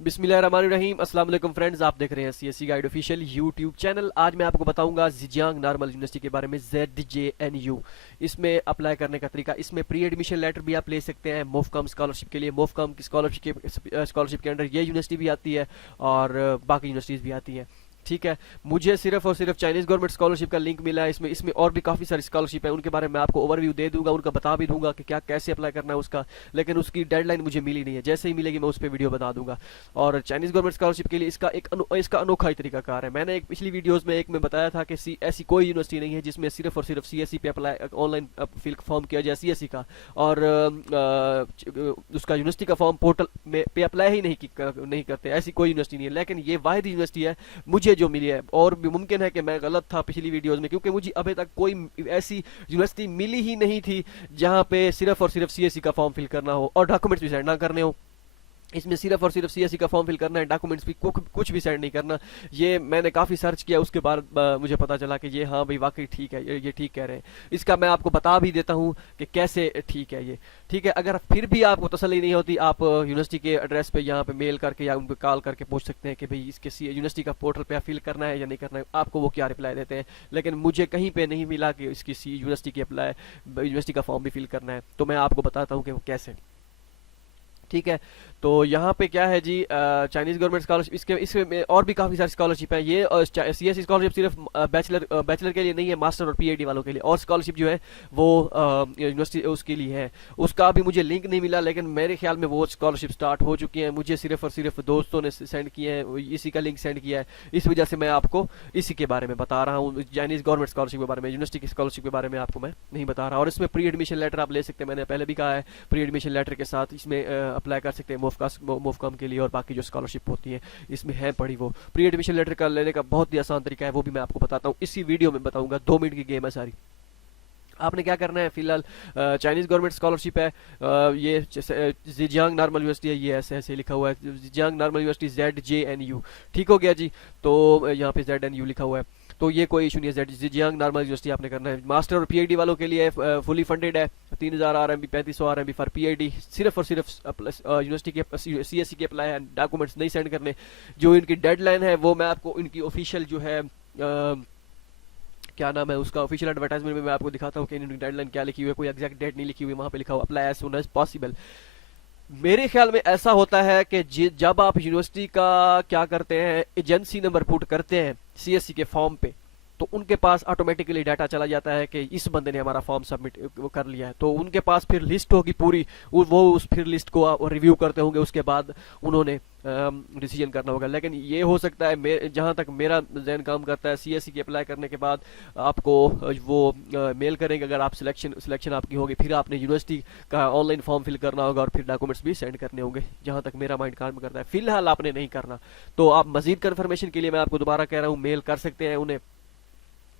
बिस्मिल्लाहिर्रहमानिर्रहीम। अस्सलाम वालेकुम फ्रेंड्स, आप देख रहे हैं CSC guide official YouTube channel. आज मैं आपको बताऊंगा ज़िजियांग नॉर्मल यूनिवर्सिटी के बारे में, ZJNU। इसमें अप्लाई करने का तरीका, इसमें प्री एडमिशन लेटर भी आप ले सकते हैं मोफकम स्कॉलरशिप के लिए। मोफकम की स्कॉलरशिप के अंडर ये यूनिवर्सिटी भी आती है और बाकी यूनिवर्सिटीज़ भी आती हैं। ठीक है, मुझे सिर्फ और सिर्फ चाइनीज़ गवर्नमेंट स्कॉलरशिप का लिंक मिला है। इसमें इसमें और भी काफ़ी सारी स्कॉलरशिप है, उनके बारे में आपको ओवरव्यू दे दूंगा, उनका बता भी दूंगा कि क्या कैसे अप्लाई करना है उसका। लेकिन उसकी डेडलाइन मुझे मिली नहीं है, जैसे ही मिलेगी मैं उस पर वीडियो बता दूंगा। और चाइनीज़ गवर्नमेंट स्कॉलरशिप के लिए इसका अनोखा ही तरीकाकार है। मैंने एक पिछली वीडियोज़ में एक में बताया था कि ऐसी कोई यूनिवर्सिटी नहीं है जिसमें सिर्फ और सिर्फ CSE पे अप्लाई ऑनलाइन फिल फॉर्म किया जाए CSE का, और उसका यूनिवर्सिटी का फॉर्म पोर्टल में पे अप्लाई ही नहीं करते। ऐसी कोई यूनिवर्सिटी नहीं है, लेकिन ये वाहिद यूनिवर्सिटी है मुझे जो मिली है। और भी मुमकिन है कि मैं गलत था पिछली वीडियोस में, क्योंकि मुझे अभी तक कोई ऐसी यूनिवर्सिटी मिली ही नहीं थी जहां पे सिर्फ और सिर्फ CSE का फॉर्म फिल करना हो और डॉक्यूमेंट्स भी सेंड ना करने हो। इसमें सिर्फ और सिर्फ CSE का फॉर्म फिल करना है, डॉक्यूमेंट्स भी कुछ भी सेंड नहीं करना। ये मैंने काफ़ी सर्च किया, उसके बाद मुझे पता चला कि ये हाँ भाई वाकई ठीक है, ये ठीक कह रहे हैं। इसका मैं आपको बता भी देता हूँ कि कैसे ठीक है ये। ठीक है, अगर फिर भी आपको तसल्ली नहीं होती, आप यूनिवर्सिटी के एड्रेस पे यहाँ पे मेल करके या उनको कॉल करके पूछ सकते हैं कि भाई इसके यूनिवर्सिटी का पोर्टल पे फिल करना है या नहीं करना है। आपको वो क्या रिप्लाई देते हैं, लेकिन मुझे कहीं पे नहीं मिला कि इसकी यूनिवर्सिटी की यूनिवर्सिटी का फॉर्म भी फिल करना है। तो मैं आपको बताता हूँ कि वो कैसे। ठीक है, तो यहाँ पे क्या है जी, चाइनीज़ गवर्नमेंट स्कॉलरशिप, इसमें और भी काफ़ी सारी स्कॉलरशिप है। ये CSE स्कॉलरशिप सिर्फ बैचलर के लिए नहीं है, मास्टर और PhD वालों के लिए। और स्कॉलरशिप जो है वो यूनिवर्सिटी उसके लिए है, उसका अभी मुझे लिंक नहीं मिला, लेकिन मेरे ख्याल में वो स्कॉलरशिप स्टार्ट हो चुकी है। मुझे सिर्फ और सिर्फ दोस्तों ने सेंड किए हैं, इसी का लिंक सेंड किया है, इस वजह से मैं आपको इसी के बारे में बता रहा हूँ। चाइनीज़ गवर्नमेंट स्कॉलरशिप के बारे में, यूनिवर्सिटी की स्कॉलरशिप के बारे में आपको मैं नहीं बता रहा। और इसमें प्री एडमिशन लेटर आप ले सकते हैं, मैंने पहले भी कहा है। प्री एडमिशन लेटर के साथ इसमें अप्लाई कर सकते हैं मोफकम के लिए, और बाकी जो स्कॉलरशिप होती है इसमें है पड़ी। वो प्री एडमिशन लेटर का लेने का बहुत ही आसान तरीका है, वो भी मैं आपको बताता हूँ इसी वीडियो में बताऊंगा। 2 मिनट की गेम है सारी। आपने क्या करना है, फिलहाल चाइनीज़ गवर्नमेंट स्कॉलरशिप है, ये ज़िजियांग नॉर्मल यूनिवर्सिटी है, ये ऐसे ऐसे लिखा हुआ है ज़िजियांग नॉर्मल यूनिवर्सिटी ZJNU। ठीक हो गया जी, तो यहाँ पे ZNU लिखा हुआ है, तो ये कोई इशू नहीं है। ज़िजियांग नॉर्मल यूनिवर्सिटी आपने करना है। मास्टर और PhD वालों के लिए फुली फंडेड है, 3000 RMB 3500 RMB फॉर PhD। सिर्फ और सिर्फ यूनिवर्सिटी के CSE के अप्लाई है, डॉक्यूमेंट्स नहीं सेंड करने। जो इनकी डेडलाइन है वो मैं आपको इनकी ऑफिशियल जो है क्या नाम है उसका, ऑफिशियल एडवर्टाइजमेंट में मैं आपको दिखाता हूँ कि इनकी डेडलाइन क्या लिखी हुई है। कोई एग्जैक्ट डेट नहीं लिखी हुई, वहाँ पे लिखा हुआ apply as soon as possible. मेरे ख्याल में ऐसा होता है कि जब आप यूनिवर्सिटी का क्या करते हैं, एजेंसी नंबर पुट करते हैं CSE के फॉर्म पे, तो उनके पास ऑटोमेटिकली डाटा चला जाता है कि इस बंदे ने हमारा फॉर्म सबमिट कर लिया है। तो उनके पास फिर लिस्ट होगी पूरी, वो उस फिर लिस्ट को रिव्यू करते होंगे, उसके बाद उन्होंने डिसीजन करना होगा। लेकिन ये हो सकता है, जहाँ तक मेरा जहन काम करता है, CSE की अप्लाई करने के बाद आपको वो मेल करेंगे। अगर आप सिलेक्शन आपकी होगी, फिर आपने यूनिवर्सिटी का ऑनलाइन फॉर्म फिल करना होगा और फिर डॉक्यूमेंट्स भी सेंड करने होंगे, जहाँ तक मेरा माइंड काम करता है। फिलहाल आपने नहीं करना, तो आप मजीद कन्फर्मेशन के लिए मैं आपको दोबारा कह रहा हूँ, मेल कर सकते हैं उन्हें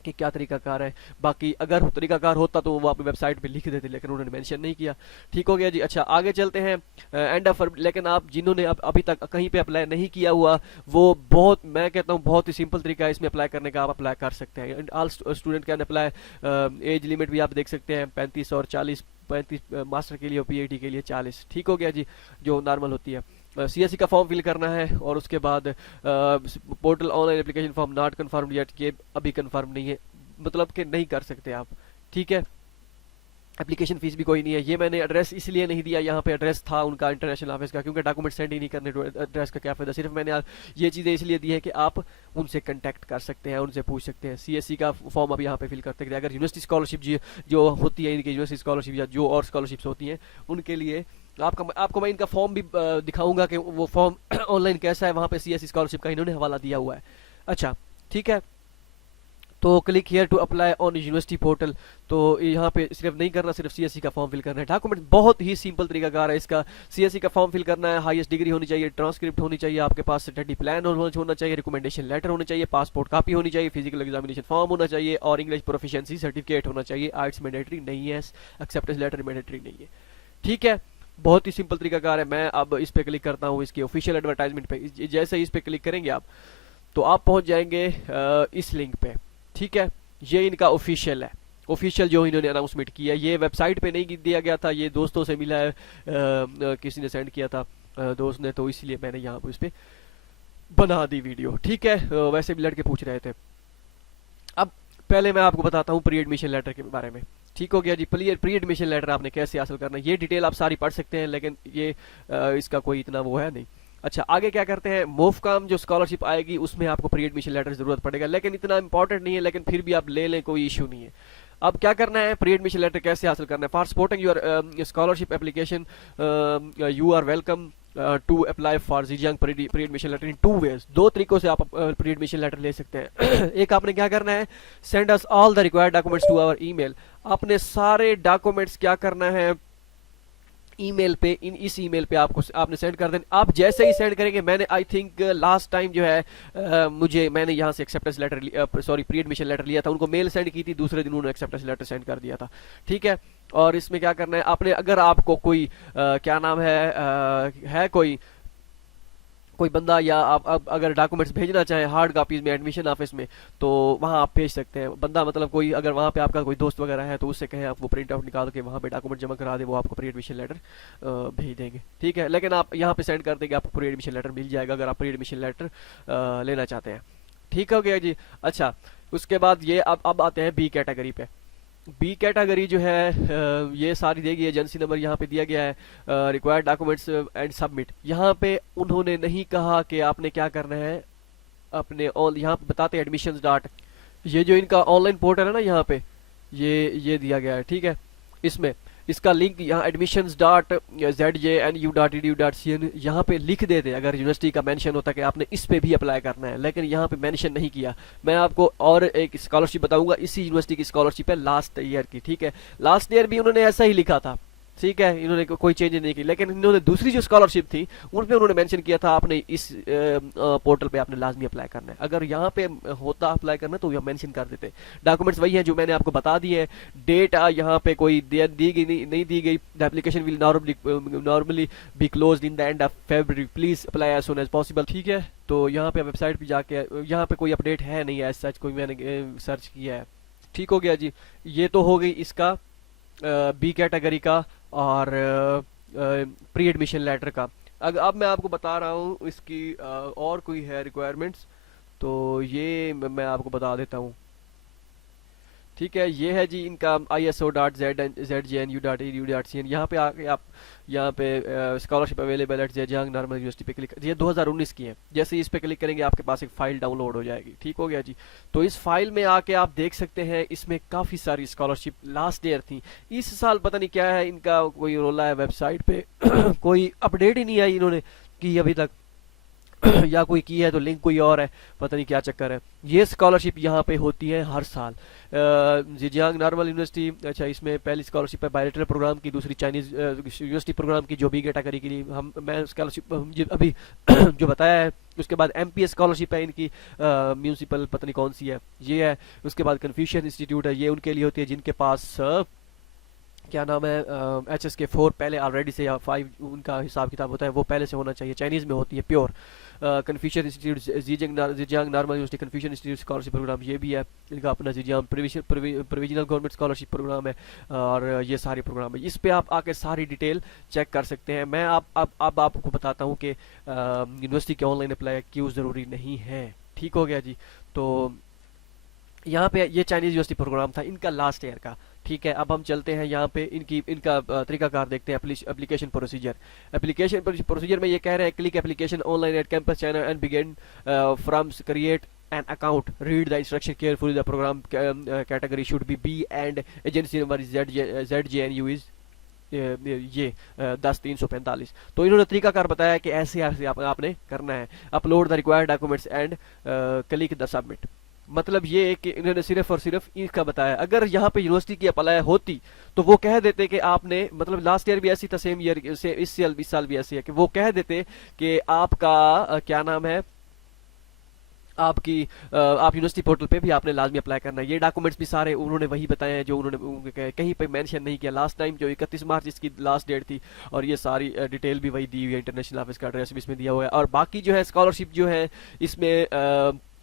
कि क्या तरीकाकार है। बाकी अगर तरीकाकार होता तो वो अपनी वेबसाइट पे लिख देते, लेकिन उन्होंने मेंशन नहीं किया। ठीक हो गया जी। अच्छा, आगे चलते हैं। एंड ऑफ, लेकिन आप जिन्होंने अभी तक कहीं पे अप्लाई नहीं किया हुआ, वो बहुत, मैं कहता हूँ बहुत ही सिंपल तरीका है इसमें अप्लाई करने का, आप अप्लाई कर सकते हैं। All student can apply. Age limit भी आप देख सकते हैं 35 और 40। 35 मास्टर के लिए और PhD के लिए 40। ठीक हो गया जी, जो नॉर्मल होती है। CSE का फॉर्म फिल करना है, और उसके बाद portal online application form not confirm yet, ये अभी कन्फर्म नहीं है, मतलब कि नहीं कर सकते आप। ठीक है, एप्लीकेशन फीस भी कोई नहीं है। ये मैंने एड्रेस इसलिए नहीं दिया, यहाँ पे एड्रेस था उनका इंटरनेशनल ऑफिस का, क्योंकि डॉक्यूमेंट सेंड ही नहीं करने तो एड्रेस का क्या फायदा। सिर्फ मैंने ये चीज़ें इसलिए दी है कि आप उनसे कंटेक्ट कर सकते हैं, उनसे पूछ सकते हैं। CSE का फॉर्म आप यहाँ पे फिल कर सकते हैं। अगर यूनिवर्सिटी स्कॉलरशिप जो होती है, इनकी यूनिवर्सिटी स्कॉलरशिप या जो और स्कॉलरशिप्स होती हैं, उनके लिए आपको मैं इनका फॉर्म भी दिखाऊंगा कि वो फॉर्म ऑनलाइन कैसा है। वहाँ पे CSE स्कॉलरशिप का इन्होंने हवाला दिया हुआ है। अच्छा, ठीक है, तो click here to apply on university portal. तो यहाँ पे सिर्फ नहीं करना, सिर्फ CSE का फॉर्म फिल करना है। डॉक्यूमेंट बहुत ही सिंपल तरीकाकार है इसका। CSE का फॉर्म फिल करना है, हाईएस्ट डिग्री होनी चाहिए, ट्रांसक्रिप्ट होनी चाहिए, आपके पास स्टडी प्लान होना चाहिए, रिकमेंडेशन लेटर होनी चाहिए, पासपोर्ट कॉपी होनी चाहिए, फिजिकल एग्जामिनेशन फॉर्म होना चाहिए, और इंग्लिश प्रोफिशिएंसी सर्टिफिकेट होना चाहिए। आर्ट्स मैंडेटरी नहीं है, एक्सेप्टेंस लेटर मैंडेटरी नहीं है। ठीक है, बहुत ही सिंपल तरीकाकार है। मैं अब इस पे क्लिक करता हूँ, इसकी ऑफिशियल एडवर्टाइजमेंट पे। जैसे ही इस पे क्लिक करेंगे आप, तो आप पहुंच जाएंगे इस लिंक पे। ठीक है, ये इनका ऑफिशियल है, ऑफिशियल जो इन्होंने अनाउंसमेंट किया। ये वेबसाइट पे नहीं दिया गया था, ये दोस्तों से मिला है, किसी ने सेंड किया था। दोस्त ने, तो इसलिए मैंने यहाँ पर इस पर बना दी वीडियो। ठीक है, वैसे भी लड़के पूछ रहे थे। अब पहले मैं आपको बताता हूँ प्री एडमिशन लेटर के बारे में। ठीक हो गया जी। प्री एडमिशन लेटर आपने कैसे हासिल करना है, ये डिटेल आप सारी पढ़ सकते हैं, लेकिन ये इसका कोई इतना वो है नहीं। अच्छा, आगे क्या करते हैं, मोफकाम जो स्कॉलरशिप आएगी उसमें आपको प्री एडमिशन लेटर जरूरत पड़ेगा, लेकिन इतना इंपॉर्टेंट नहीं है, लेकिन फिर भी आप ले लें, कोई इशू नहीं है। अब क्या करना है, प्री एडमिशन लेटर कैसे हासिल करना है। For supporting your scholarship application you are welcome to apply for Zhejiang pre admission letter in 2 ways. 2 तरीकों से आप प्री एडमिशन लेटर ले सकते हैं। एक आपने क्या करना है, send us all the required documents to our email. आपने सारे डॉक्यूमेंट्स क्या करना है, ईमेल पे, इस ईमेल पे आपने सेंड कर देना। आप जैसे ही सेंड करेंगे, मैंने आई थिंक लास्ट टाइम जो है मैंने यहाँ से acceptance letter sorry pre admission letter लिया था, उनको मेल सेंड की थी, दूसरे दिन उन्होंने एक्सेप्टेंस लेटर सेंड कर दिया था। ठीक है, और इसमें क्या करना है आपने, अगर आपको कोई क्या नाम है कोई बंदा, या आप अगर डॉक्यूमेंट्स भेजना चाहें हार्ड कॉपीज में एडमिशन ऑफिस में, तो वहाँ आप भेज सकते हैं। बंदा मतलब कोई अगर वहाँ पे आपका कोई दोस्त वगैरह है, तो उससे कहें आप वो प्रिंट आउट निकाल के वहाँ पे डॉक्यूमेंट जमा करा दे, वो आपको प्री एडमिशन लेटर भेज देंगे। ठीक है, लेकिन आप यहाँ पे सेंड कर देंगे, आपको प्री एडमिशन लेटर मिल जाएगा अगर आप प्री एडमिशन लेटर लेना चाहते हैं। ठीक हो गया जी। अच्छा, उसके बाद ये अब आते हैं बी कैटेगरी पे। बी कैटेगरी जो है ये सारी देगी, एजेंसी नंबर यहाँ पे दिया गया है, रिक्वायर्ड डॉक्यूमेंट्स एंड सबमिट। यहाँ पे उन्होंने नहीं कहा कि आपने क्या करना है, अपने यहाँ पे बताते हैं एडमिशंस डॉट, ये जो इनका ऑनलाइन पोर्टल है ना, यहाँ पे ये दिया गया है। ठीक है, इसमें इसका लिंक यहाँ admissions.zjnu.edu.cn यहाँ पे लिख देते, अगर यूनिवर्सिटी का मेंशन होता कि आपने इस पे भी अप्लाई करना है, लेकिन यहाँ पे मेंशन नहीं किया। मैं आपको और एक स्कॉलरशिप बताऊंगा, इसी यूनिवर्सिटी की स्कॉलरशिप है लास्ट ईयर की। ठीक है, लास्ट ईयर भी उन्होंने ऐसा ही लिखा था। ठीक है, इन्होंने कोई चेंज नहीं की, लेकिन इन्होंने दूसरी जो स्कॉलरशिप थी उनपे उन्होंने मेंशन किया था आपने इस पोर्टल पे आपने लाजमी अप्लाई करना है। अगर यहाँ पे होता अप्लाई करना तो यह मेंशन कर देते। डॉक्यूमेंट्स वही हैं जो मैंने आपको बता दिए। डेट यहाँ पे कोई दी गई नहीं दी गई। The application will normally be closed in the end of February, please apply as soon as possible. ठीक है, तो यहाँ पे वेबसाइट पे जाके यहाँ पे कोई अपडेट है नहीं है, सच कोई मैंने सर्च किया है। ठीक हो गया जी। ये तो हो गई इसका बी कैटेगरी का और प्री एडमिशन लेटर का। अब मैं आपको बता रहा हूँ इसकी और कोई है रिक्वायरमेंट्स, तो ये मैं आपको बता देता हूँ। ठीक है, ये है जी इनका iso.zjnu.edu.cn। यहाँ पे आके आप यहाँ पे scholarship available at Zhejiang normal university पे क्लिक, ये 2019 की है। जैसे ही इस पे क्लिक करेंगे आपके पास एक फाइल डाउनलोड हो जाएगी। ठीक हो गया जी। तो इस फाइल में आके आप देख सकते हैं, इसमें काफ़ी सारी स्कॉलरशिप लास्ट ईयर थी। इस साल पता नहीं क्या है इनका, कोई रोला है वेबसाइट पे कोई अपडेट ही नहीं आई इन्होंने की अभी तक या कोई की है तो लिंक कोई और है, पता नहीं क्या चक्कर है। ये स्कॉलरशिप यहाँ पे होती है हर साल। Zhejiang नॉर्मल यूनिवर्सिटी, अच्छा इसमें पहली स्कॉलरशिप है बायलेटरल प्रोग्राम की, दूसरी चाइनीज यूनिवर्सिटी प्रोग्राम की जो बी कैटेगरी के लिए मैं स्कॉलरशिप अभी जो बताया है। उसके बाद MPS स्कॉलरशिप है इनकी, म्यूनसिपल पता नहीं कौन सी है ये है। उसके बाद कन्फ्यूशियस इंस्टीट्यूट है, ये उनके लिए होती है जिनके पास क्या नाम है HSK 4 पहले ऑलरेडी से या 5 उनका हिसाब किताब होता है, वो पहले से होना चाहिए। चाइनीज़ में होती है pure. Confucius institute Zhejiang normal university Confucius institute scholarship programme, ये भी है इनका अपना Zhejiang provisional government scholarship programme है, और ये सारे प्रोग्राम है। इस पे आप आके सारी डिटेल चेक कर सकते हैं। मैं अब आपको बताता हूँ कि यूनिवर्सिटी के ऑनलाइन अप्लाई क्यों ज़रूरी नहीं है। ठीक हो गया जी। तो यहाँ पे ये चाइनीज़ यूनिवर्सिटी प्रोग्राम था इनका लास्ट ईयर का। ठीक है, अब हम चलते हैं यहाँ पे इनका तरीकाकार देखते हैं। एप्लीकेशन प्रोसीजर में ये कह रहे हैं, click application online at campus China and begin from create an account, read the instruction carefully, the programme category should be B and agency number ZJNU is ये 10-345। तो इन्होंने तरीकाकार बताया कि ऐसे आपने करना है। Upload the required documents and click the submit. मतलब ये है कि इन्होंने सिर्फ और सिर्फ इसका बताया। अगर यहाँ पे यूनिवर्सिटी की अप्लाई होती तो वो कह देते कि आपने, मतलब लास्ट ईयर भी ऐसी था, सेम ईयर इस साल भी ऐसी है कि वो कह देते कि आपका क्या नाम है, आपकी आप यूनिवर्सिटी पोर्टल पे भी आपने लाजमी अप्लाई करना है। ये डॉक्यूमेंट्स भी सारे उन्होंने वही बताए हैं जो उन्होंने कहीं पे मेंशन नहीं किया। लास्ट टाइम जो 31 मार्च इसकी लास्ट डेट थी, और ये सारी डिटेल भी वही दी हुई है। इंटरनेशनल ऑफिस का एड्रेस भी इसमें दिया हुआ है। और बाकी जो है स्कॉलरशिप जो है इसमें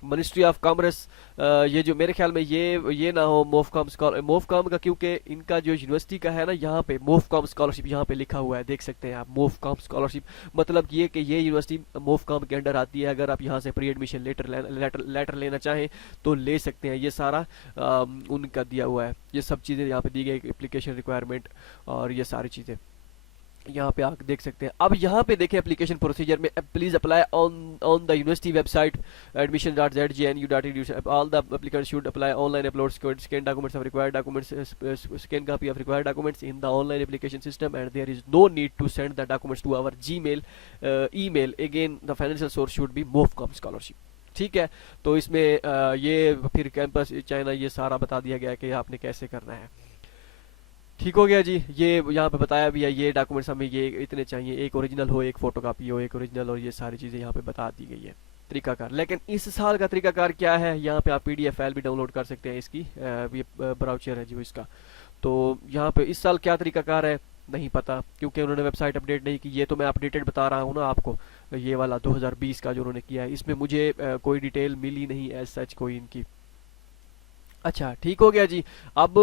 मिनिस्ट्री ऑफ कॉमर्स, ये जो मेरे ख्याल में ये ना हो मोफकॉम स्कॉलर, मोफकॉम का, क्योंकि इनका जो यूनिवर्सिटी का है ना, यहाँ पे मोफकॉम स्कॉलरशिप यहाँ पे लिखा हुआ है, देख सकते हैं आप, मोफकॉम स्कॉलरशिप। मतलब ये कि ये यूनिवर्सिटी मोफकॉम के अंडर आती है। अगर आप यहाँ से प्री एडमिशन लेटर लेना चाहें तो ले सकते हैं। ये सारा उनका दिया हुआ है, ये सब चीज़ें यहाँ पे दी गई, एप्लीकेशन रिक्वायरमेंट और ये सारी चीज़ें यहाँ पे आप देख सकते हैं। अब यहाँ पे देखें एप्लीकेशन प्रोसीजर में, please apply on the university website admission.zgnu.edu, all the applicants should apply online, upload scan documents of required documents, scan copy of required documents in the online application system and there is no need to send the documents to our Gmail email, again the financial source should be MOFCOM scholarship. ठीक है, तो इसमें ये फिर campus China ये सारा बता दिया गया कि आपने कैसे करना है। ठीक हो गया जी। ये यहाँ पे बताया भी है, ये डॉक्यूमेंट्स हमें ये इतने चाहिए, एक ओरिजिनल हो, एक फोटोकॉपी हो, एक ओरिजिनल, और ये सारी चीज़ें यहाँ पे बता दी गई है तरीकाकार। लेकिन इस साल का तरीकाकार क्या है, यहाँ पे आप पीडीएफ फाइल भी डाउनलोड कर सकते हैं इसकी, ये ब्राउचर है जो इसका। तो यहाँ पे इस साल क्या तरीकाकार है नहीं पता, क्योंकि उन्होंने वेबसाइट अपडेट नहीं की। ये तो मैं अपडेटेड बता रहा हूँ ना आपको, ये वाला 2020 का जो उन्होंने किया है, इसमें मुझे कोई डिटेल मिली नहीं एज सच कोई इनकी। अच्छा ठीक हो गया जी। अब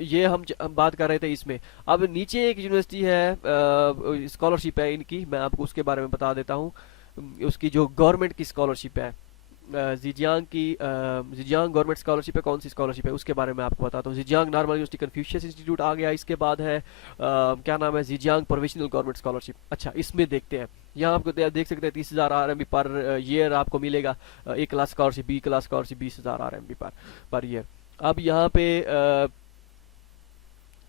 ये हम बात कर रहे थे इसमें। अब नीचे एक यूनिवर्सिटी है, स्कॉलरशिप है इनकी, मैं आपको उसके बारे में बता देता हूँ। उसकी जो गवर्नमेंट की स्कॉलरशिप है, जिजियांग की जिजियांग गवर्नमेंट स्कॉलरशिप है, कौन सी स्कॉलरशिप है उसके बारे में आपको बताता हूँ। जिजियांग नॉर्मल यूनिवर्सिटी कन्फ्यूशियस इंस्टीट्यूट आ गया, इसके बाद है क्या नाम है, जिजियांग प्रोविजनल गवर्नमेंट स्कॉलरशिप। अच्छा इसमें देखते हैं, यहाँ आपको देख सकते हैं 30,000 RMB पर ईयर आपको मिलेगा, A class scholarship, B class scholarship 20,000 RMB per year. अब यहाँ पे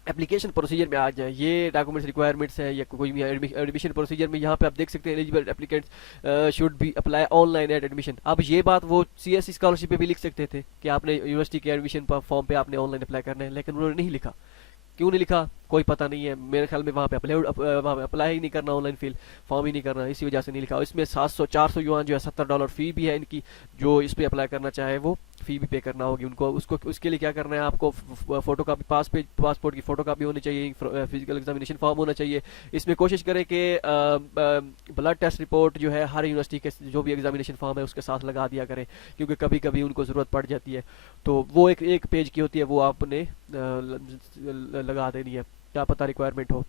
एप्लीकेशन प्रोसीजर में आ जाए, ये डॉक्यूमेंट्स रिक्वायरमेंट्स है या कोई भी एडमिशन प्रोसीजर में, यहाँ पे आप देख सकते हैं eligible applicants should be apply online at admission. अब ये बात वो सीएससी स्कॉलरशिप पे भी लिख सकते थे कि आपने यूनिवर्सिटी के एडमिशन फॉर्म पे आपने ऑनलाइन अप्लाई करना है, लेकिन उन्होंने नहीं लिखा। क्यों नहीं लिखा कोई पता नहीं है, मेरे ख्याल में वहाँ पे अप्लाई ही नहीं करना, ऑनलाइन फिल फॉर्म ही नहीं करना, इसी वजह से नहीं लिखा। इसमें 700-400 युआन जो है $70 फी भी है इनकी, जो इस पे अप्लाई करना चाहे वो फी भी पे करना होगी उनको। उसके लिए क्या करना है आपको, फोटोकॉपी पासपोर्ट की फोटोकॉपी होनी चाहिए, फिजिकल एग्जामिनेशन फॉर्म होना चाहिए। इसमें कोशिश करें कि ब्लड टेस्ट रिपोर्ट जो है हर यूनिवर्सिटी के जो भी एग्जामिनेशन फॉर्म है उसके साथ लगा दिया करें, क्योंकि कभी कभी उनको ज़रूरत पड़ जाती है। तो वो एक पेज की होती है, वो आपने लगा देनी है, क्या पता रिक्वायरमेंट हो।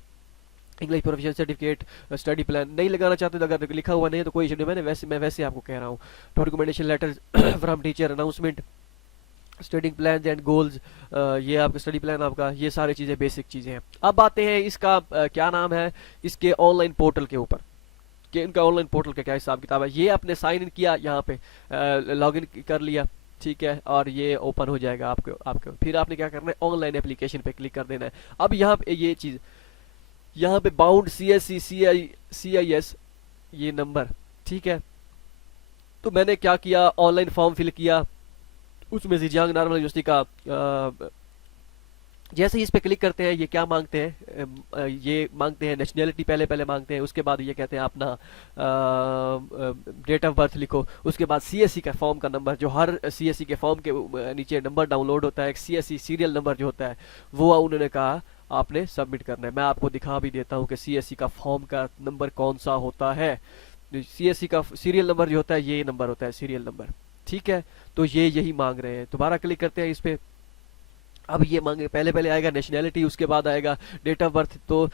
English profession certificate, study plan नहीं लगाना चाहते तो अगर लिखा हुआ नहीं है तो कोई इशू नहीं, मैं वैसे आपको कह रहा हूँ। Recommendation letter from teacher, announcement, study plan and goals, ये आपका स्टडी प्लान आपका, ये सारी चीज़ें बेसिक चीज़ें हैं। अब आते हैं इसका क्या नाम है, इसके ऑनलाइन पोर्टल के ऊपर, कि इनका ऑनलाइन पोर्टल का क्या हिसाब किताब है। ये आपने साइन इन किया, यहाँ पे लॉगिन कर लिया, ठीक है, और ये ओपन हो जाएगा आपको। फिर आपने क्या करना है, ऑनलाइन एप्लीकेशन पे क्लिक कर देना है। अब यहाँ पे ये चीज़, यहाँ पे बाउंड CSC CIS ये नंबर, ठीक है। तो मैंने क्या किया, ऑनलाइन फॉर्म फिल किया, उसमें जिजियांग नॉर्मल यूनिवर्सिटी का जैसे ही इस पे क्लिक करते हैं ये क्या मांगते हैं, ये मांगते हैं नेशनैलिटी, पहले मांगते हैं, उसके बाद ये कहते हैं अपना डेट ऑफ बर्थ लिखो, उसके बाद CSC का फॉर्म का नंबर, जो हर CSC के फॉर्म के नीचे नंबर डाउनलोड होता है, एक CSC सीरियल नंबर जो होता है वो उन्होंने कहा आपने सबमिट करना है। मैं आपको दिखा भी देता हूँ कि CSC का फॉर्म का नंबर कौन सा होता है। CSC का सीरियल नंबर जो होता है ये नंबर होता है, सीरियल नंबर, ठीक है। तो ये यही मांग रहे हैं। दोबारा क्लिक करते हैं इस पे, अब ये मांगे, पहले आएगा नेशनैलिटी, उसके बाद आएगा डेट ऑफ बर्थ। तो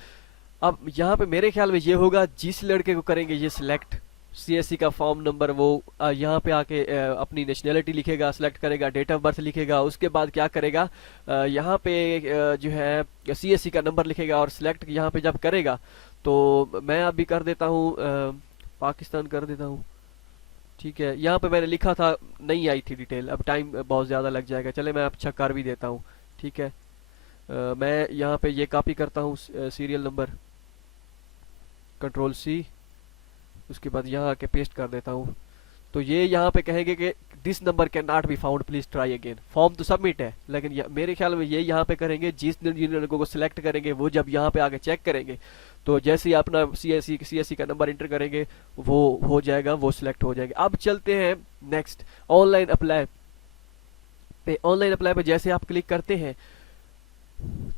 अब यहाँ पे मेरे ख्याल में ये होगा, जिस लड़के को करेंगे ये सिलेक्ट CSC का फॉर्म नंबर, वो यहाँ पे आके अपनी नेशनैलिटी लिखेगा, सिलेक्ट करेगा, डेट ऑफ बर्थ लिखेगा, उसके बाद क्या करेगा, यहाँ पे जो है CSC का नंबर लिखेगा और सिलेक्ट यहाँ पे जब करेगा, तो मैं अभी कर देता हूँ पाकिस्तान कर देता हूँ, ठीक है। यहाँ पे मैंने लिखा था, नहीं आई थी डिटेल, अब टाइम बहुत ज़्यादा लग जाएगा, चले मैं अच्छा कर भी देता हूँ, ठीक है। मैं यहाँ पे ये कॉपी करता हूँ सीरियल नंबर, Ctrl+C, उसके बाद यहाँ आके पेस्ट कर देता हूँ। तो ये यहाँ पे कहेंगे कि this number can not be found, please try again. Form तो सबमिट है, लेकिन मेरे ख्याल में ये यहाँ पे करेंगे, जिन लड़कों को सिलेक्ट करेंगे वो जब यहाँ पे आके चेक करेंगे, तो जैसे ही अपना CSC का नंबर इंटर करेंगे वो हो जाएगा, वो सिलेक्ट हो जाएगा। अब चलते हैं नेक्स्ट ऑनलाइन अप्लाई पे। ऑनलाइन अप्लाई पे जैसे आप क्लिक करते हैं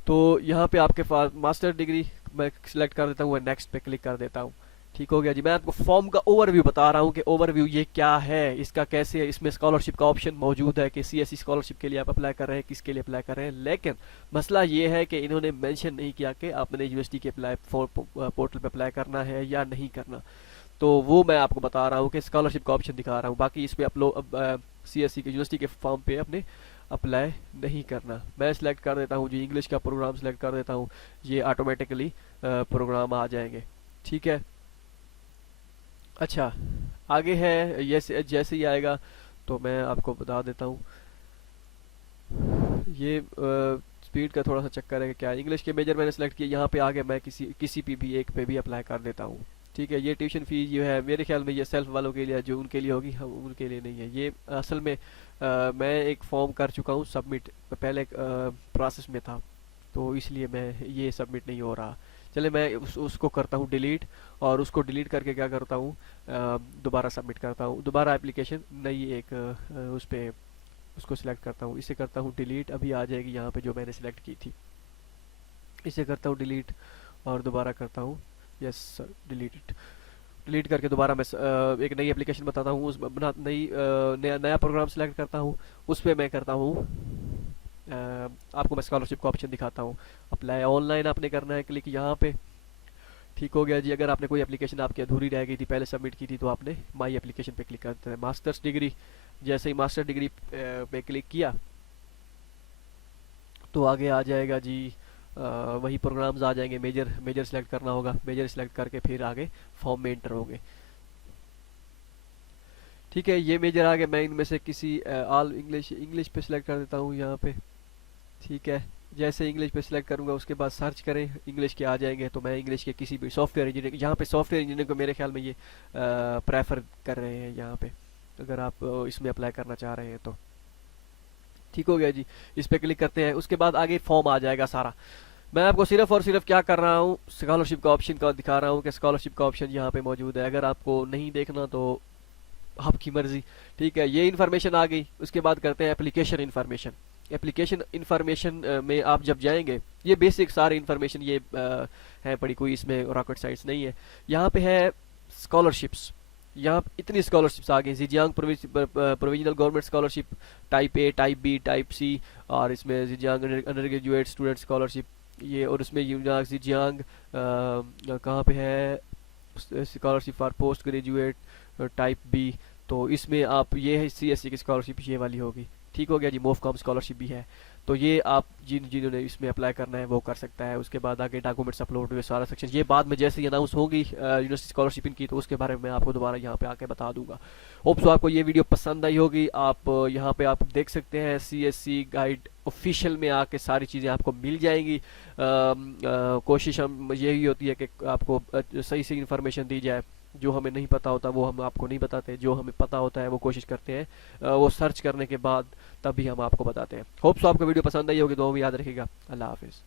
तो यहाँ पे आपके पास मास्टर डिग्री मैं सिलेक्ट कर देता हूँ, नेक्स्ट पे क्लिक कर देता हूँ, ठीक हो गया जी। मैं आपको फॉर्म का ओवरव्यू बता रहा हूँ कि ओवरव्यू ये क्या है, इसका कैसे है। इसमें स्कॉलरशिप का ऑप्शन मौजूद है कि सीएससी स्कॉलरशिप के लिए आप अप्लाई कर रहे हैं, किसके लिए अप्लाई कर रहे हैं। लेकिन मसला ये है कि इन्होंने मेंशन नहीं किया कि आपने यूनिवर्सिटी के अप्लाई पोर्टल पे अप्लाई करना है या नहीं करना। तो वो मैं आपको बता रहा हूँ कि स्कॉलरशिप का ऑप्शन दिखा रहा हूँ। बाकी इस पे अपलोड सीएससी के यूनिवर्सिटी के फॉर्म पे अपने अप्लाई नहीं करना। मैं सिलेक्ट कर देता हूँ जी, इंग्लिश का प्रोग्राम सिलेक्ट कर देता हूँ, ये ऑटोमेटिकली प्रोग्राम आ जाएंगे। ठीक है। अच्छा, आगे है ये जैसे ही आएगा तो मैं आपको बता देता हूँ। ये स्पीड का थोड़ा सा चक्कर है कि क्या इंग्लिश के मेजर मैंने सेलेक्ट किया, यहाँ पे आगे मैं किसी भी एक पे भी अप्लाई कर देता हूँ। ठीक है। ये ट्यूशन फीस जो है मेरे ख्याल में ये सेल्फ वालों के लिए, जो उनके लिए होगी, हम उनके लिए नहीं है ये। असल में मैं एक फॉर्म कर चुका हूँ सबमिट, पहले प्रोसेस में था, तो इसलिए मैं ये सबमिट नहीं हो रहा। चले मैं उसको करता हूँ डिलीट, और उसको डिलीट करके क्या करता हूँ, दोबारा सबमिट करता हूँ, दोबारा एप्लीकेशन नई एक उस पर उसको सिलेक्ट करता हूँ। इसे करता हूँ डिलीट, अभी आ जाएगी यहाँ पे जो मैंने सिलेक्ट की थी। इसे करता हूँ डिलीट और दोबारा करता हूँ यस सर डिलीट। डिलीट करके दोबारा मैं एक नई एप्लीकेशन बताता हूँ, उस बना नया प्रोग्राम सेलेक्ट करता हूँ। उस पर मैं करता हूँ आपको मैं स्कॉलरशिप का ऑप्शन दिखाता हूँ। अप्लाई ऑनलाइन आपने करना है, क्लिक यहाँ पे। ठीक हो गया जी। अगर आपने कोई एप्लीकेशन आपकी अधूरी रह गई थी, पहले सबमिट की थी, तो आपने माई एप्लीकेशन पे क्लिक करते हैं। मास्टर्स डिग्री, जैसे ही मास्टर डिग्री पे क्लिक किया तो आगे आ जाएगा जी वही प्रोग्राम्स आ जाएंगे। मेजर मेजर सेलेक्ट करना होगा, मेजर सेलेक्ट करके फिर आगे फॉर्म में एंटर होंगे। ठीक है, ये मेजर आ गए। मैं इनमें से किसी ऑल इंग्लिश इंग्लिश पे सिलेक्ट कर देता हूँ यहाँ पे। ठीक है। जैसे इंग्लिश पे सिलेक्ट करूंगा उसके बाद सर्च करें, इंग्लिश के आ जाएंगे। तो मैं इंग्लिश के किसी भी सॉफ्टवेयर इंजीनियरिंग, यहाँ पे सॉफ्टवेयर इंजीनियरिंग को मेरे ख्याल में ये प्रेफर कर रहे हैं यहाँ पे, अगर आप इसमें अप्लाई करना चाह रहे हैं तो। ठीक हो गया जी। इस पे क्लिक करते हैं, उसके बाद आगे फॉर्म आ जाएगा सारा। मैं आपको सिर्फ और सिर्फ क्या कर रहा हूँ, स्कॉलरशिप का ऑप्शन का दिखा रहा हूँ कि स्कॉलरशिप का ऑप्शन यहाँ पे मौजूद है। अगर आपको नहीं देखना तो आपकी मर्जी। ठीक है, ये इन्फॉर्मेशन आ गई। उसके बाद करते हैं एप्लीकेशन इन्फॉर्मेशन। एप्लीकेशन इन्फॉर्मेशन में आप जब जाएंगे, ये बेसिक सारे इन्फॉर्मेशन ये है पड़ी, कोई इसमें रॉकेट साइंस नहीं है। यहाँ पे है स्कॉलरशिप्स, यहाँ इतनी स्कॉलरशिप्स आ गई। Zhejiang provincial government scholarship, type A, type B, type C, और इसमें Zhejiang undergraduate student scholarship ये, और उसमें जिजियांग कहाँ पे है, scholarship for postgraduate type B. तो इसमें आप ये है सीएससी की स्कॉलरशिप ये वाली होगी। ठीक हो गया जी। मोफकॉम स्कॉलरशिप भी है। तो ये आप जिन्होंने इसमें अप्लाई करना है वो कर सकता है। उसके बाद आगे डॉक्यूमेंट्स अपलोड हुए सारा सेक्शन, ये बाद में जैसे ही अनाउंस होगी यूनिवर्सिटी स्कॉलरशिप इनकी, तो उसके बारे में मैं आपको दोबारा यहाँ पे आके बता दूंगा। होप सो आपको ये वीडियो पसंद आई होगी। आप यहाँ पे आप देख सकते हैं सीएससी गाइड ऑफिशियल में आके सारी चीज़ें आपको मिल जाएंगी। कोशिश हम यही होती है कि आपको सही से इन्फॉर्मेशन दी जाए। जो हमें नहीं पता होता वो हम आपको नहीं बताते, जो हमें पता होता है वो कोशिश करते हैं वो सर्च करने के बाद तभी हम आपको बताते हैं। होप सो आपको वीडियो पसंद आई होगी, तो वो भी याद रखिएगा। अल्लाह हाफिज़।